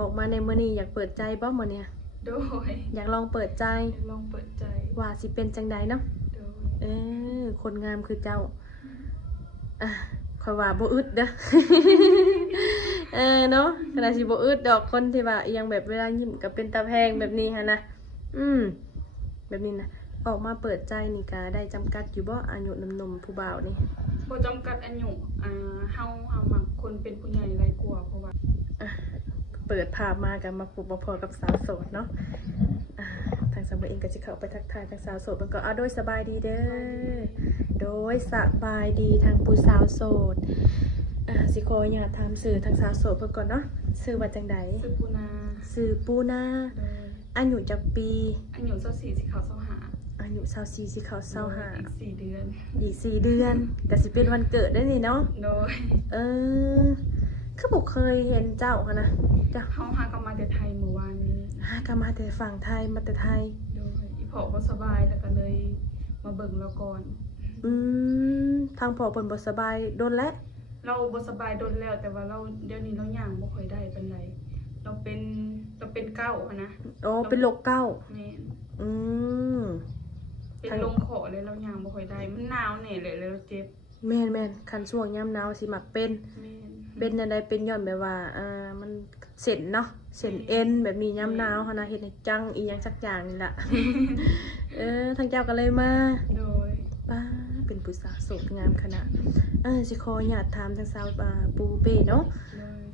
ออกมาในมื้อนี้อยากเปิดใจบ่มื้อเนี่ยโดยอยากลองเปิดใจลองเปิดใจว่าสิเป็นจังใดเนาะโดยคนงามคือเจ้าข่อยว่าบ่อึดเด้อ เนาะขนาดสิบ่อึดดอกคนที่ว่าอีหยังแบบเวลายิ้มก็เป็นตาแพงแบบนี้หั่นนะแบบนี้นะออกมาเปิดใจนี่ก็ได้จำกัดอยู่บ่อายุหนุ่มๆผู้บ่าวนี่บ่จำกัดอายุเฮามักคนเป็นผู้ใหญ่หลายกว่าเพราะว่าเปิดภาพมากันมาพบพอกับสาวโสดเนาะทางสาวเองก็จะเข้าไปทักทายทางสาวโสดมันก็โดยสบายดีเด้อโดยสบายดีทางผู้สาวโสดสิขออยากถามสื่อทางสาวโสดเพิ่นก่อนเนาะชื่อว่าจังใดชื่อปูนาอายุจักปีอายุ24สิเข้า25อายุ24สิเข้า25อีก4เดือนก็สิเป็นวันเกิดได้นี่เนาะโดยคือบ่เคยเห็นเจ้าค่ะนะจ้ะเฮาหากลับมาแต่ไทยเมื่อวานนี้กลับมาแต่ฝั่งไทยมาแต่ไทยโดยอีพ่อบ่สบายแล้วก็เลยมาเบิ่งเราก่อนทางพ่อเพิ่นบ่สบายโดนแล้วเราบ่สบายโดนแล้วแต่ว่าเราเดี๋ยวนี้เราย่างบ่ค่อยได้ปานใดเราเป็นเก้าอะนะเป็นโรคเก้าแม่เป็นลมคอเลยเราย่างบ่ค่อยได้มันหนาวแน่เลยเราเจ็บแม่นคันช่วงยามหนาวสิมักเป็นจังได๋เป็นย้อนแบบว่ามันเส้นเนาะเส้นเอ็นแบบนี้ยามหนาวหั่นน่ะเฮ็ดให้จังอีหยังสักอย่างนี่ล่ะ ทางเจ้าก็เลยมาโดยป้าเป็นผู้สาวโสดงามขนาดสิขออนุญาตถามทางสาวปูเป้เนาะ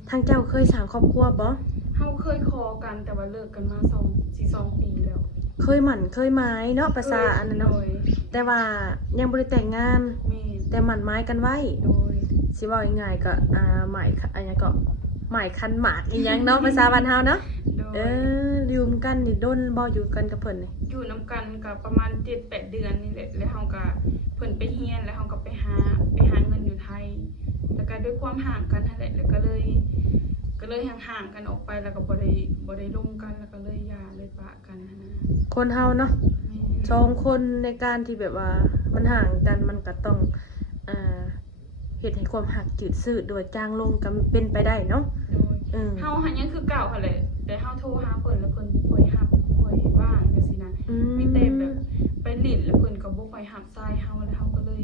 ทางเจ้าเคยสร้างครอบครัวบ่เฮาเคยขอกันแต่ว่าเลิกกันมา2 ปีแล้วเคยหมั่นเคยหมายเนาะภาษาอันนั้นเนาะแต่ว่ายังบ่ได้แต่งงานแต่หมั่นหมายกันไว้โดยสิเว้าง่ายๆก็หมายอันนี้ก็หมายคันหมากอีหยังเนาะภาษาบ้านเฮาเนาะอยู่กันนี่ดนบ่อยู่กันกับเพิ่นนี่อยู่นํกันก็ประมาณ 7-8 เดือนนี่แหละแล้วเฮาก็เพิ่นไปเรียนแล้วเฮาก็ไปหาเงินอยู่ไทยแล้วก็ด้วยความห่างกันนั่นแหละแล้วก็เลยห่างๆกันออกไปแล้วก็บ่ได้ลงกันแล้วก็เลยหย่าเลยปะกันนะคนเฮาเนาะ2คนในการที่แบบว่ามันห่างกันมันก็ต้องเฮ็ดให้ความหักจืดชืดโดยจางลงก็เป็นไปได้เนาะเฮาหันยังคือเก่าหั่นแหละแต่เฮาโทรหาเพิ่นแล้วเพิ่นบ่ค่อยรับบ่ค่อยว่างจังซี่นะมีแต่แบบไปลิ้นแล้วเพิ่นก็บ่ค่อยรับสายเฮาแล้วเฮาก็เลย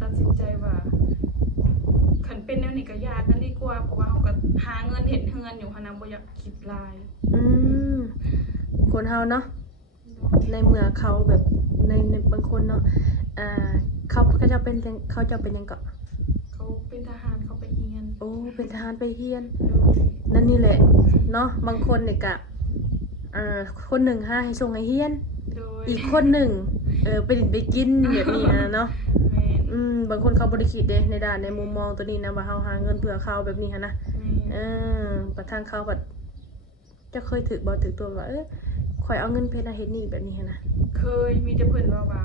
ตัดสินใจว่าคันเป็นแนวนี้ก็หย่ากันดีกว่าเพราะว่าเฮาก็หาเงินเฮ็ดเฮือนอยู่หั่นน่ะบ่อยากคิดหลายคนเฮาเนาะในเมื่อเขาแบบในบางคนเนาะเขาจะเป็นหยังก็เขาเป็นทหารเขาไปเรียนเป็นทหารไปเรียนนั่นนี่แหละเนาะบางคนเนี่ยก็คนหนึ่งหาให้ส่งให้เรียนอีกคนหนึ่งไปกินแบบนี้นะเนาะบางคนเขาบ่ได้คิดเด้ในมุมมองตัวนี้นะว่าเฮาหาเงินเพื่อเขาแบบนี้หั่นนะประทางเขาก็จะเคยถึกบ่ถึกตัวว่าข่อยเอาเงินเพชรเฮ็ดนี่แบบนี้หั่นนะเคยมีแต่เพิ่นว่าบ่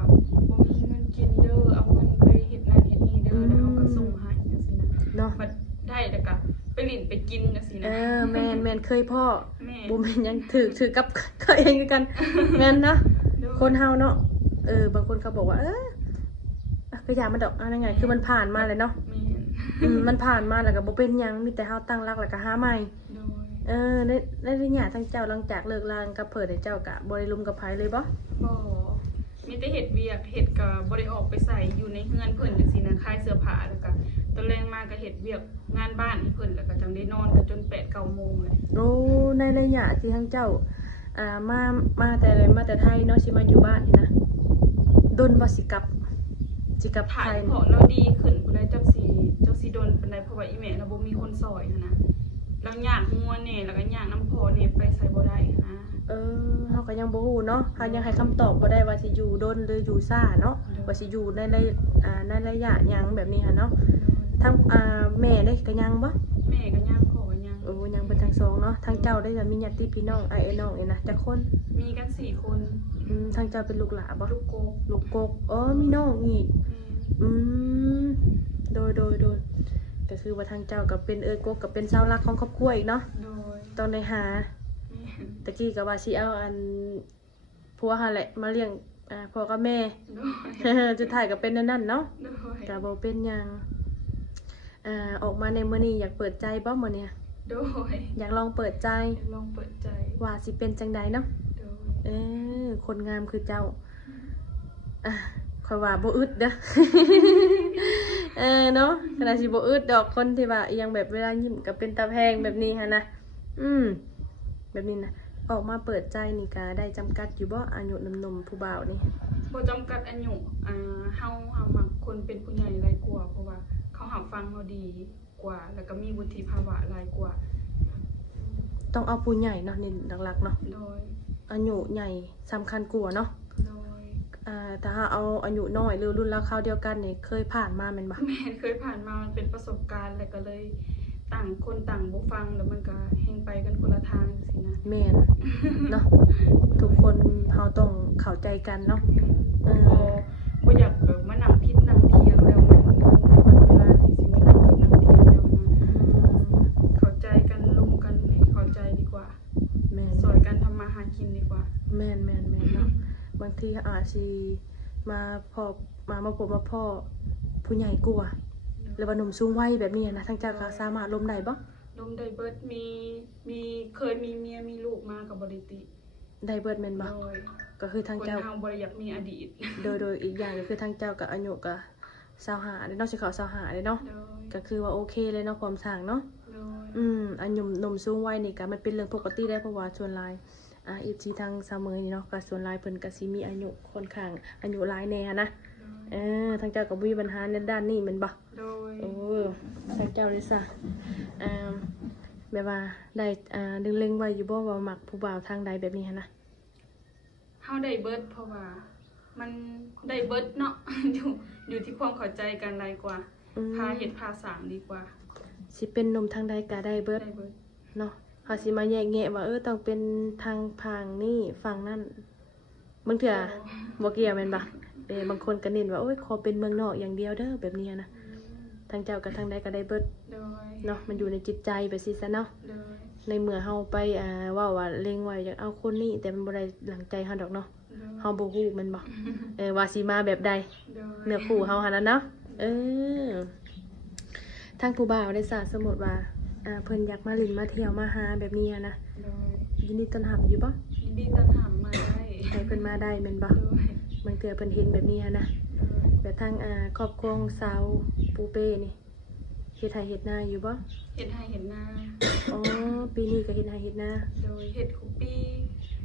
มีเงินกินเด้อเอาเงินไปเฮ็ดนั่นเฮ็ดนี่เด้อแล้วเฮาก็ส่งให้จังซี่นะเนาะบัดได้แล้วก็ไปลิ้นไปกินจังซี่นะแม่นเคยพ่อบ่แม่นยังถือกับเขาเองคือกันแม่นนะคนเฮาเนาะบางคนเขาบอกว่าก็อย่ามันดอกยังไงคือมันผ่านมาเลยเนาะมันผ่านมาแล้วก็บ่เป็นหยังมีแต่เฮาตั้งรักแล้วก็หาใหม่ในระยะทั้งเจ้าหลังจากเลิกลากับเพิ่นได้เจ้าก็บ่ได้ลุมกับไผเลยบ่มีแต่เฮ็ดเวียกเฮ็ดก็บ่ได้ออกไปใส่อยู่ในเฮือนเพิ่นจังซี่นะขายเสื้อผ้าแล้วก็ตอนแรงมาก็เฮ็ดเวียกงานบ้านให้เพิ่นแล้วก็จังได้นอนกันจน 8-9 โมงเลยในระยะที่ทั้งเจ้ามาแต่ไทยเนาะสิมาอยู่บ้านนี่นะดนบ่สิกลับไทยเพราะเราดีขึ้นบ่ได้จักสิดนปานใดเพราะว่าอีแม่เราบ่มีคนซอยนะเราย่างงัวแน่แล้วก็ย่างน้ำพอแน่ไปใส่บ่ได้นะเฮาก็ยังบ่ฮู้เนาะเฮายังให้คำตอบบ่ได้ว่าสิอยู่ดนหรืออยู่ซ่าเนาะว่าสิอยู่ในระยะหยังแบบนี้หั่นเนาะทั้งแม่ได้ก็ยังบ่แม่ก็ยังพ่อก็ยังยังเป็นทั้งสองเนาะทั้งเจ้าได้มีญาติพี่น้องน้องนะจักคนมีกัน4 คนทั้งเจ้าเป็นลูกหลานบ่ลูกกกมีน้องอีกโดยก็คือว่าทางเจ้าก็เป็นกกก็เป็นเสาหลักของครอบครัวอีกเนาะต้องได้หาตะกี้ก็ว่าสิเอาผัวหั่นแหละมาเลี้ยงพ่อกับแม่สุดท้ายก็เป็นนั่นเนาะก็บ่เป็นหยังออกมาในมื้อนี้อยากเปิดใจบ่มื้อเนี่ย โดย อยากลองเปิดใจ ลองเปิดใจ ว่าสิเป็นจังใดเนาะ โดย คนงามคือเจ้าอ่ะข่อยว่าบ่อึดเด้อ เนาะขนาดสิบ่อึดดอกคนที่ว่าอีหยังแบบเวลายิ้มก็เป็นตาแพงแบบนี้หั่นนะแบบนี้นะออกมาเปิดใจนี่ก็ได้จำกัดอยู่บ่อายุหนุ่มๆผู้บ่าวนี่ บ่จำกัดอายุเฮามักคนเป็นผู้ใหญ่หลายกว่าเพราะว่าเขารับฟังเราดีกว่า แล้วก็มีวุฒิภาวะหลายกว่า ต้องเอาผู้ใหญ่เนาะนี่หลักๆเนาะ โดย อายุใหญ่สำคัญกว่าเนาะ โดย ถ้าเอาอายุน้อยหรือรุ่นราวคราวเดียวกันนี่เคยผ่านมาแม่นบ่ แม่นเคยผ่านมามันเป็นประสบการณ์แล้วก็เลยต่างคนต่างบ่ฟังแล้วมันก็แฮงไปกันคนละทางสินะ แม่นเนาะทุกคนเฮาต้องเข้าใจกันเนาะ บ่อยากแบบมานั่งพิดนั่งเถียงแล้วมันเวลาที่สิมานั่งพิดนั่งเถียงแล้วนะเข้าใจกันลงกันให้เข้าใจดีกว่า แม่น สอนกันทำมาหากินดีกว่า แม่นเนาะบางทีอาจสิมาพบมาพบมาพ่อผู้ใหญ่กว่าหรือว่าหนุ่มสูงวัยแบบนี้นะทั้งเจ้าก็สามารถล้มได้บ่ ลมได้เบิดมีเคยมีเมียมีลูกมากับบริติ ได้เบิดแม่นบ่ โดย ก็คือทาง คน เจ้า เฮาบ่ได้อยากมีอดีต โดยอีกอย่างก็คือทางเจ้ากับอายุก็25เด้เนาะสิเข้า25เด้เนาะ โดย ก็คือว่าโอเคเลยเนาะความสร้างเนาะ โดย อันหนุ่มสูงวัยนี่ก็มันเป็นเรื่องปกติได้เพราะว่าส่วนหลายFC ทางเสมอนี่เนาะก็ส่วนหลายเพิ่นก็สิมีอายุค่อนข้างอายุหลายแน่นะทางเจ้าก็บ่มีปัญหาในด้านนี้แม่นบ่ โดย ทางเจ้าเลยซะแบบว่าได้เล็งๆไว้อยู่บ่ว่ามักผู้บ่าวทางใดแบบนี้หันนะ เฮาได้เบิดเพราะว่า มันได้เบิดเนาะ อยู่ที่ความเข้าใจกันหลายกว่าพาเฮ็ดพาสร้างดีกว่า สิเป็นหนุ่มทางใดก็ได้เบิด ได้เบิด เนาะเฮาสิมาแยกแยะว่าต้องเป็นทางฝั่งนี้ฝั่งนั้นบางเทื่อบ่เกี่ยวแม่นบ่บางคนก็เน้นว่าโอ้ยขอเป็นเมืองนอกอย่างเดียวเด้อแบบนี้นะทางเจ้ากับทางใดก็ได้เบิด โดย เนาะมันอยู่ในจิตใจไปสิซะเนาะ โดย ในเมื่อเฮาไปว่าเล็งไว้อยากเอาคนนี้แต่มันบ่ได้หลังใจเฮาดอกเนาะ โดย เฮาบ่ฮู้แมันบ่ว่าสิมาแบบใด โดย เนื้อคู่เฮาหั่นน่ะเนาะทางผู้บ่าวได้สาสมมุติว่าเพิ่นอยากมาลินมาเที่ยวมาหาแบบนี้นะ โดย ยินดีต้อนรับอยู่บ่ ยินดีต้อนรับมาได้ ให้เพิ่นมาได้แม่นบ่ โดย บางเทื่อเพิ่นเห็นแบบนี้นะ โดย แบบทางครอบครัวของสาวปูเป้นี่เฮ็ดไร่เฮ็ดนาอยู่บ่ เฮ็ดให้เห็นหน้า อ๋อปีนี้ก็เฮ็ดไร่เฮ็ดนา โดยเฮ็ดคุปปี้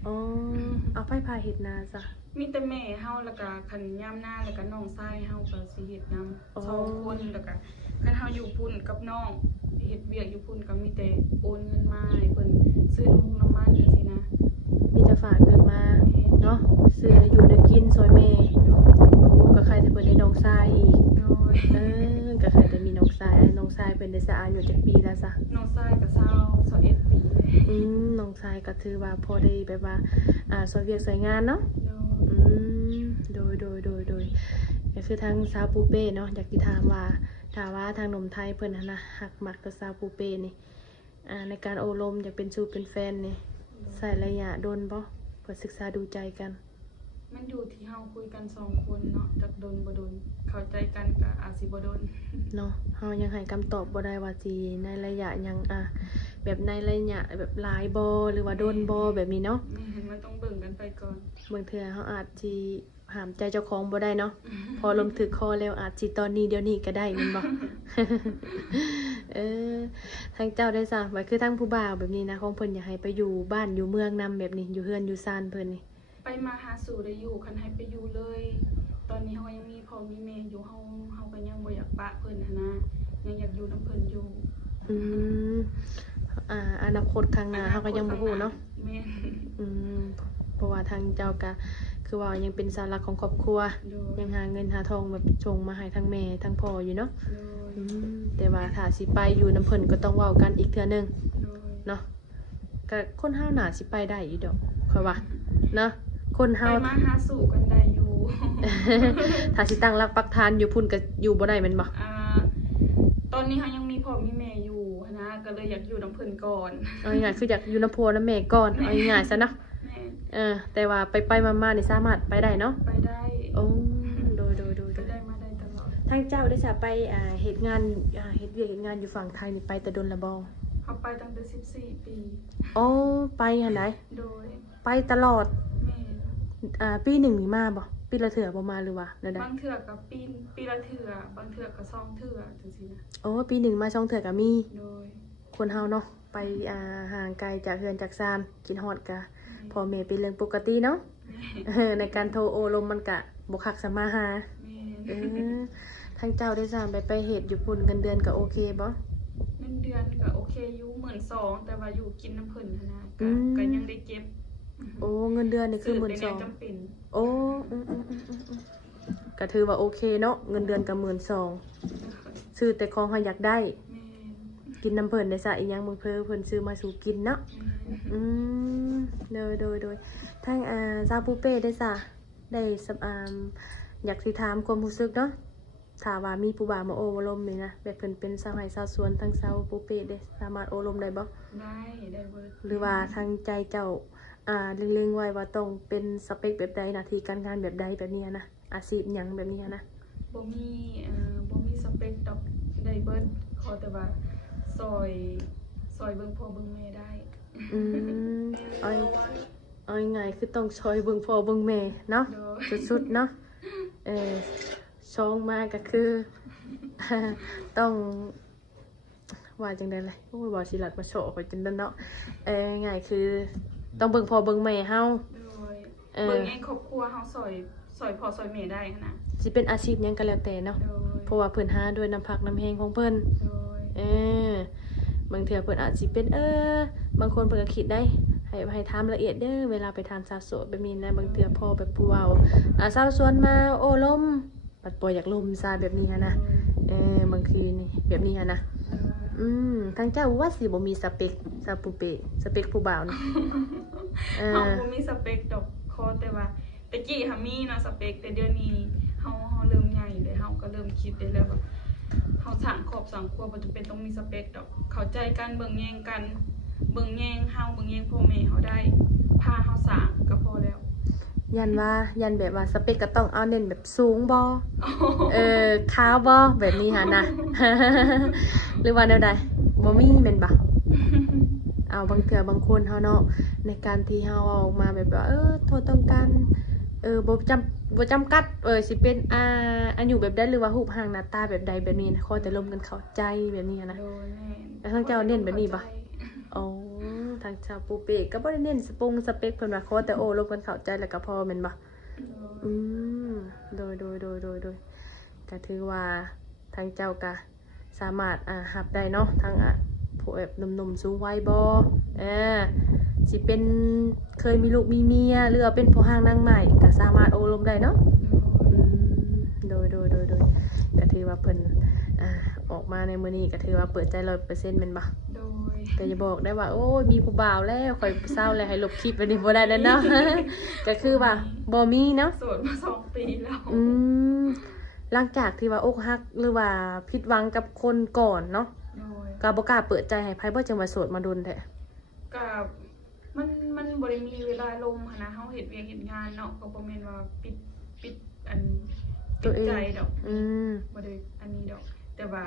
อ๋อเอาไผพาเฮ็ดนาซะ มีแต่แม่เฮาแล้วก็คันยามหน้าแล้วก็น้องชายเฮาก็สิเฮ็ดนำสองคนแล้วก็คันเฮาอยู่พุ่นกับน้องเฮ็ดเวียกอยู่พุ่นก็มีแต่โอนเงินมาให้เพิ่นซื้อน้ำมันจังซี่นะ มีแต่ฝากเงินมาเนาะซื้ออยู่ได้กินซอยแม่ โดย ก็ใครจะเพิ่นได้น้องชายอีก โดย ก็ใครจะมีน้องชายน้องชายเพิ่นได้สะอายุจักปีแล้วซะ น้องชายก็21ปีเลย น้องชายก็ถือว่าพอได้แบบว่าซอยเวียกซอยงานเนาะ โดย โดยก็คือทางสาวปูเป้เนาะอยากสิถามว่าถ้าว่าทางหนุ่มไทยเพิ่นหั่นนะฮักมักกับสาวปูเป้นี่ในการโอลมอยากเป็นชูเป็นแฟนนี่ใส่ระยะโดนบ่เพื่อศึกษาดูใจกัน มันอยู่ที่เฮาคุยกันสองคนเนาะจักโดนบ่โดนเข้าใจกันก็อาจสิบ่โดน เนาะเฮายังให้คำตอบบ่ได้ว่าสิในระยะหยังแบบในระยะแบบหลายบ่หรือว่าโดนบ่แบบนี้เนาะ มันต้องเบิ่งกันไปก่อน บางเทื่อเฮาอาจสิห้ามใจเจ้าของบ่ได้เนาะ พอลมถึกคอแล้วอาจสิตอนนี้เดี๋ยวนี้ก็ได้แม่นบ่ ทางเจ้าได้ซะว่าคือทางผู้บ่าวแบบนี้นะของเพิ่นอยากให้ไปอยู่บ้านอยู่เมืองนำแบบนี้อยู่เฮือนอยู่ซ่านเพิ่นนี่ ไปมาหาสู่ได้อยู่คันให้ไปอยู่เลย ตอนนี้เฮายังมีพ่อมีแม่อยู่เฮาก็ยังบ่อยากปะเพิ่นหันนะยังอยากอยู่นำเพิ่นอยู่ อนาคตข้างหน้าเฮาก็ยังบ่ฮู้เนาะ แม่น เพราะว่าทางเจ้าก็คือว่ายังเป็นเสาหลักของครอบครัว โดย ยังหาเงินหาทองแบบชงมาให้ทั้งแม่ทั้งพ่ออยู่เนาะ โดย แต่ว่าถ้าสิไปอยู่น้ำเพิ่นก็ต้องเว้ากันอีกเทื่อนึง โดย เนาะก็คนเฮาน่าสิไปได้อยู่ดอกค่อยว่าเนาะคนเฮา ไปมาหาสู่กันได้อยู่ ถ้าสิตั้งหลักปักฐานอยู่พุ่นก็อยู่บ่ได้แม่นบ่ ตอนนี้เฮายังมีพ่อมีแม่อยู่หั้นนะก็เลยอยากอยู่นำเพิ่นก่อน เอาง่ายๆคืออยากอยู่น้ำพ่อน้ำแม่ก่อนเอาง่ายๆซะเนาะ แม่น แต่ว่าไปๆมาๆนี่สามารถไปได้เนาะ ไปได้ โอ้โดย ไปได้มาได้ตลอด ทางเจ้าได้จะไปเฮ็ดงานเฮ็ดเวียกเฮ็ดงานอยู่ฝั่งไทยนี่ไปแต่ดนละบ่ เฮา เขาไปตั้งแต่14 ปี โอ้ไปหั่นใด โดย ไปตลอด แม่น ปีหนึ่งนี่มาบ่ปีละเถื่อบ่มาหรือว่าแนวใด บางเทื่อก็ปีละเทื่อบางเทื่อก็2เทื่อจังซี่นะ โอ้ปีหนึ่งมาช่องเถื่อก็มี โดย คนเฮาเนาะไปห่างไกลจากเฮือนจากซานกินฮอดกะพ่อแม่เป็นเรื่องปกติเนาะ ในการโทรโอลมมันกะบ่คักสมาหา แม่น ทางเจ้าได้สร้างไปเฮ็ดอยู่พุ่นเงินเดือนก็โอเคบ่ เงินเดือนก็โอเคอยู่12,000แต่ว่าอยู่กินน้ำเพิ่นหั้นนะ อืม ก็ยังได้เก็บ โอ้เงินเดือนนี่คือ ซื้แต่แนว 12,000 จำเป็น โอ้ก็ถือว่าโอเคเนาะเงินเดือนก็12,000ซื้อแต่ของเฮาอยากได้ แม่น กินน้ำเพิ่นได้ซะอีหยังมึงเพิ่นซื้อมาสู่กินเนาะ แม่น โดยทางซาปูเป้ได้ซะได้อยากสิถามความรู้สึกเนาะถ้าว่ามีผู้บ่าวมาโอลมนี่นะแบบเพิ่นเป็นสาวไห้สาวสวนทางซาปูเป้ได้สามารถโอลมได้บ่ ได้เบิด หรือว่าทางใจเจ้าเล็งๆไว้ว่าต้องเป็นสเปคแบบใดหน้าที่การงานแบบใดแบบเนี้ยนะอาชีพหยังแบบเนี้ยนะ บ่มีสเปคดอกได้เบิดขอแต่ว่าซอยเบิ่งพ่อเบิ่งแม่ได้ อืมเอาง่ายๆคือต้องช่วยเบิ่งพ่อเบิ่งแม่เนาะ โดย สุดๆเนาะช่องมาก็คือ ต้องว่าจังได๋เลยโอ้ยบ่สิลัดมาโชว์ข่อยจังได๋เนาะง่ายคือต้องเบิ่งพ่อเบิ่งแม่เฮา โดยเบิ่งเองครอบครัวเฮาซอยพ่อซอยแม่ได้หั้นนะ สิเป็นอาชีพหยังก็แล้วแต่เนาะ โดย เพราะว่าเพิ่นหาด้วยน้ำพักน้ำแฮงของเพิ่น โดย บางเทื่อเพิ่นอาจสิเป็นบางคนเพิ่นก็คิดได้ให้ถามละเอียดเด้อเวลาไปถามสาวโสดแบบนี้นะบางเทื่อพ่อแบบผู้เว้าสาวสวนมาโอ้ลมปัดปล่อยอยากลมซาแบบนี้หันนะบางทีนี่แบบนี้หันนะทางเจ้าว่าสิบ่มีสเปคซาปูเปสเปคผู้บ่าวนี่ เฮาบ่มีสเปคดอกขอแต่ว่าตะกี้เฮามีเนาะสเปคแต่เดี๋ยวนี้เฮาเริ่มใหญ่เลยเฮาก็เริ่มคิดได้แล้วว่าเฮาสร้างครอบสร้างครัวบ่จำเป็นต้องมีสเปคดอกเข้าใจกันเบิ่งแยงกันเบิ่งแยงเฮาเบิ่งแยงพ่อแม่เฮาได้พาเฮาสร้างก็พอแล้ว ยันแบบว่าสเปคก็ต้องเอาเน้นแบบสูงบ่ขาวบ่แบบนี้หันนะ หรือว่าแนวใดบ่มีแม่นบ่ เอาบางเทื่อบางคนเฮาเนาะในการที่เฮาออกมาแบบว่าโทษต้องการบ่จำกัดสิเป็นอายุแบบใดหรือว่ารูปร่างหน้าตาแบบใดแบบนี้นะขอแต่ร่วมกันเข้าใจแบบนี้นะ โดยแม่น แล้วทางเจ้าเน้นแบบนี้ปะ อ๋อทางชาวปูเป้ก็บ่ได้เน้นสเปคเพิ่นว่าขอแต่ร่วมกันเข้าใจแล้วก็พอแม่นบ่ อืมโดยก็ถือว่าทางเจ้าก็สามารถรับได้เนาะทางผู้แบบหนุ่มๆสูงวัยบ่สิเป็นเคยมีลูกมีเมียหรือว่าเป็นผู้ห้างนางใหม่ก็สามารถโอลมได้เนาะโดยก็ถือว่าเพิ่นออกมาในมื้อนี้ก็ถือว่าเปิดใจ 100% แม่นบ่ โดย ก็จะบอกได้ว่าโอ้ยมีผู้บ่าวแล้วข่อยเศร้าแล้วให้ลบคลิปอันนี้บ่ได้แล้วเนาะ ก็คือว่าบ่มีเนาะ โสดมา2 ปีแล้ว หลังจากที่ว่าอกหักหรือว่าผิดหวังกับคนก่อนเนาะ โดย ก็บ่กล้าเปิดใจให้ไผบ่จังว่าโสดมาโดนแท้ กับมันบ่ได้มีเวลาลมหั้นนะเฮาเฮ็ดเวียกเฮ็ดงานเนาะก็บ่แม่นว่าปิดอันปิดใจดอก บ่ได้อันนี้ดอก แต่ว่า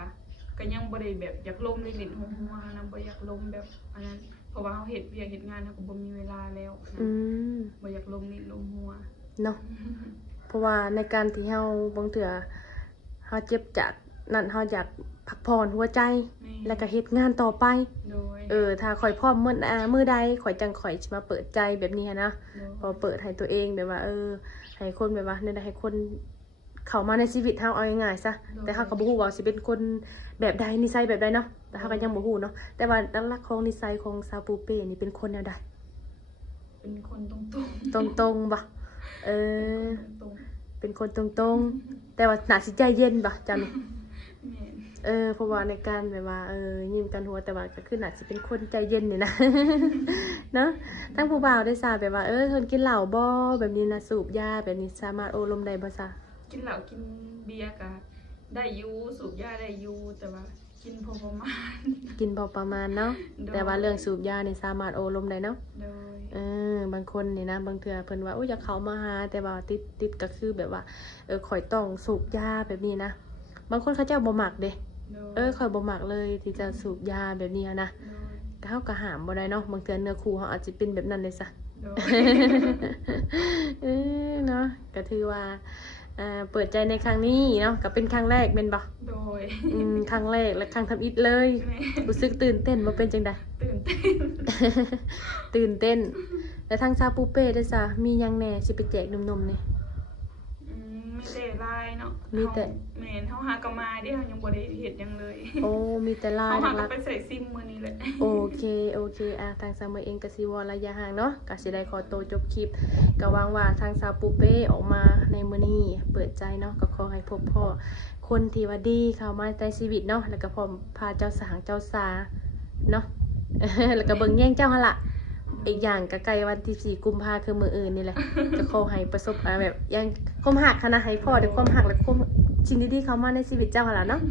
ก็ยังบ่ได้แบบอยากลมเล่นๆหัวๆนะบ่อยากลมแบบอันนั้นเพราะว่าเฮาเฮ็ดเวียกเฮ็ดงานเฮาก็บ่มีเวลาแล้วนะบ่อยากลมลิ้นลมหัว เนาะเพราะว่าในการที่เฮาบางเทื่อเฮาเจ็บจากนั้นเฮาอยากพักผ่อนหัวใจแล้วก็เฮ็ดงานต่อไป โดย ถ้าข่อยพร้อมมื้อใดข่อยจังข่อยสิมาเปิดใจแบบนี้นะพอเปิดให้ตัวเองแบบว่าให้คนแบบว่าเนี่ยให้คนเข้ามาในชีวิตเฮาเอาง่ายๆซะแต่เฮาก็บ่ฮู้ว่าสิเป็นคนแบบใดนิสัยแบบใดเนาะแต่เฮาก็ยังบ่ฮู้เนาะแต่ว่าลักษณ์ของนิสัยของซาปูเป้นี่เป็นคนแนวใด เป็นคนตรง ตรงๆบ่ ๆตรง เป็นคนตรงๆแต่ว่าน่าสิใจเย็นบ่จ้ะนี่ ๆแม่น เพราะว่าในการแบบว่ายิ้มกันหัวแต่ว่าก็คือน่าสิเป็นคนใจเย็นนี่นะ เนาะทั้งผู้บ่าวได้ทราบแบบว่าคนกินเหล้าบ่แบบนี้นะสูบยาแบบนี้สามารถโอลมได้บ่ซะ กินเหล้ากินเบียร์ก็ได้อยู่สูบยาได้อยู่แต่ว่ากินพอประมาณ กินพอประมาณเนาะ โดย แต่ว่าเรื่องสูบยานี่สามารถโอลมได้เนาะ โดย บางคนนี่นะบางเทื่อเพิ่นว่าอยากเข้ามาหาแต่ว่าติดก็คือแบบว่าข่อยต้องสูบยาแบบนี้นะบางคนเขาเจ้าบ่มักเด้ โดย ข่อยบ่มักเลยที่จะสูบยาแบบนี้นะ โดย เฮาก็ห้ามบ่ได้เนาะบางเทื่อเนื้อคู่เฮาอาจสิเป็นแบบนั้นเลยซะ โดย เนาะก็ถือว่าเปิดใจในครั้งนี้เนาะก็เป็นครั้งแรกแม่นบ่ โดย ครั้งแรกและครั้งทำอิฐเลย แม่ รู้สึกตื่นเต้นบ่เป็นจังได๋ ตื่นเต้น ตื่นเต้นแล้วทางซาปูเป้ได้ซะมีหยังแหน่สิไปแจกหนุ่มๆนี่ มีแต่ลายเนาะ มีแต่ แม่นเฮาหากะมาเด้เฮายังบ่ได้เฮ็ดหยังเลย โอ้มีแต่ลาย เฮาหา ห ก็ ลัก ไปใส่ซิมมื้อนี้แหละ ๆโอเคทางซาเมอเองก็สิวอระยะห่างเนาะก็สิได้ขอตัวจบคลิปก็หวังว่าทางซาปูเป้ออกมาในมื้อนี้เปิดใจเนาะก็ขอให้พบพ่อคนที่ว่าดีเข้ามาในชีวิตเนาะแล้วก็พร้อมพาเจ้าสางเจ้าสาเนาะ แล้วก็เบิ่งแย่งเจ้าหั่นล่ะอีกอย่างก็ใกล้วันที่4กุมภาคือมื้ออื่นนี่แหละ ก็ขอให้ประสบแบบยังความหักค่ะนะให้พ่อด้วยความหักและความสิ่งดีๆเข้ามาในชีวิตเจ้าหั่นล่ะเนาะ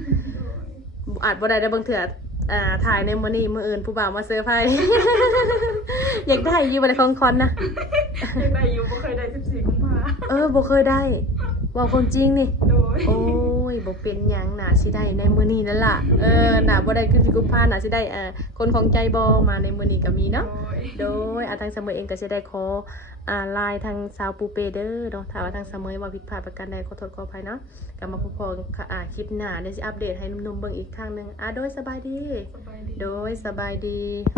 อาจบ่ได้บางเทื่อถ่ายในมื้อนี้มื้ออื่นผู้บ่าวมาเซอร์ไพรส์ อยากได้อยู่บ่ได้ของคอนนะ ยังได้อยู่บ่เคยได้14กุมภา บ่เคยได้เว้าความจริงนี่ โดย โอ้ยบ่เป็นหยังน่าสิได้ในมื้อนี้นั่นล่ะน่าบ่ได้คือสิกุมภาน่าสิได้คนของใจบ่มาในมื้อนี้ก็มีเนาะ โดยทางเสมอเองก็จะได้ขอไลน์ทางสาวปูเปเดอร์เนาะถ้าว่าทางเสมอว่าผิดพลาดประการใดขอโทษขออภัยเนาะกลับมาพบกันคลิปหน้าเดี๋ยวจะอัปเดตให้หนุ่มๆเบิ่งอีกครั้งหนึงโดยสบายดี สบายดี โดยสบายดี